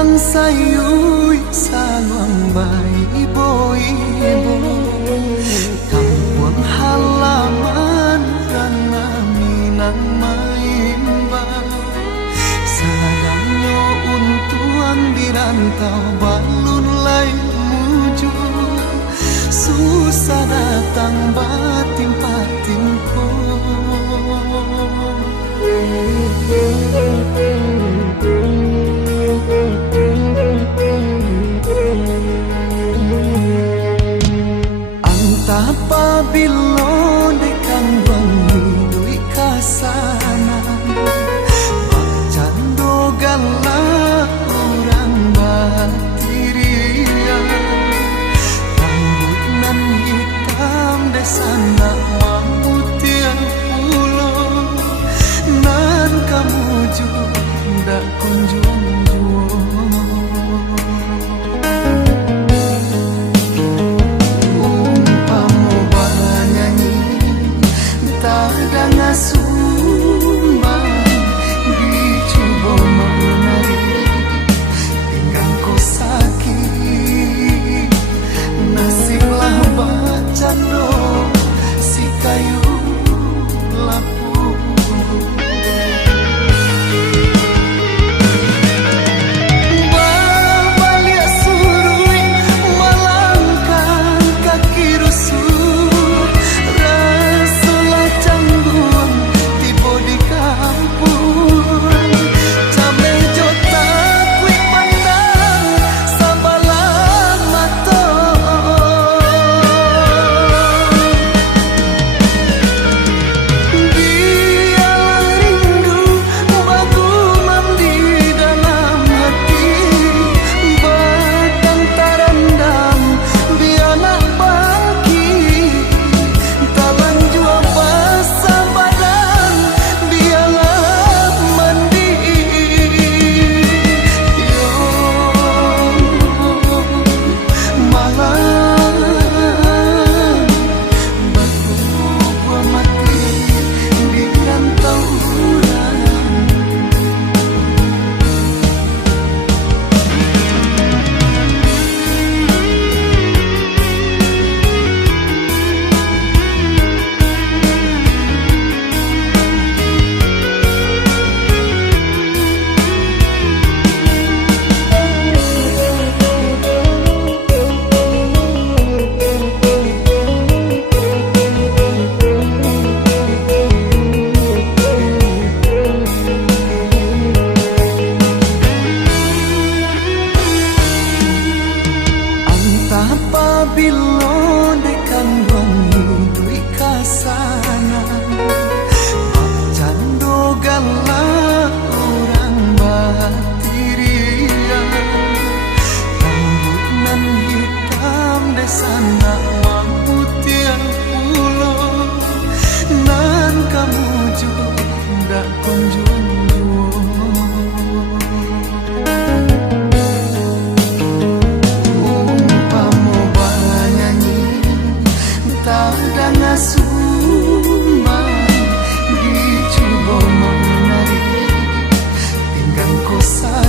Tang sayuy saluang bayi ibu-ibu, kampung halaman karena minang maimba. Sayangnya untuang dirantau balun lain muju, susah datang batim-batimku. Apabila dekan wangi dui kasana, bacando galak orang batiria, rambut nan hitam desana mamutian pulo, nan kamu juga kunjung juo. Sumbang dicoba menari, pinggang ko sakit, nasiblah bacando si kayu lapu. Babalik surui melangkah kaki rusuh, apabila dekan wangi dui kasana, bacando galak orang batiria, rambut nan hitam desana mamutian pulo, nan kamu juga kunjung juo. Sumbang dicoba menari, pinggang ko sakit.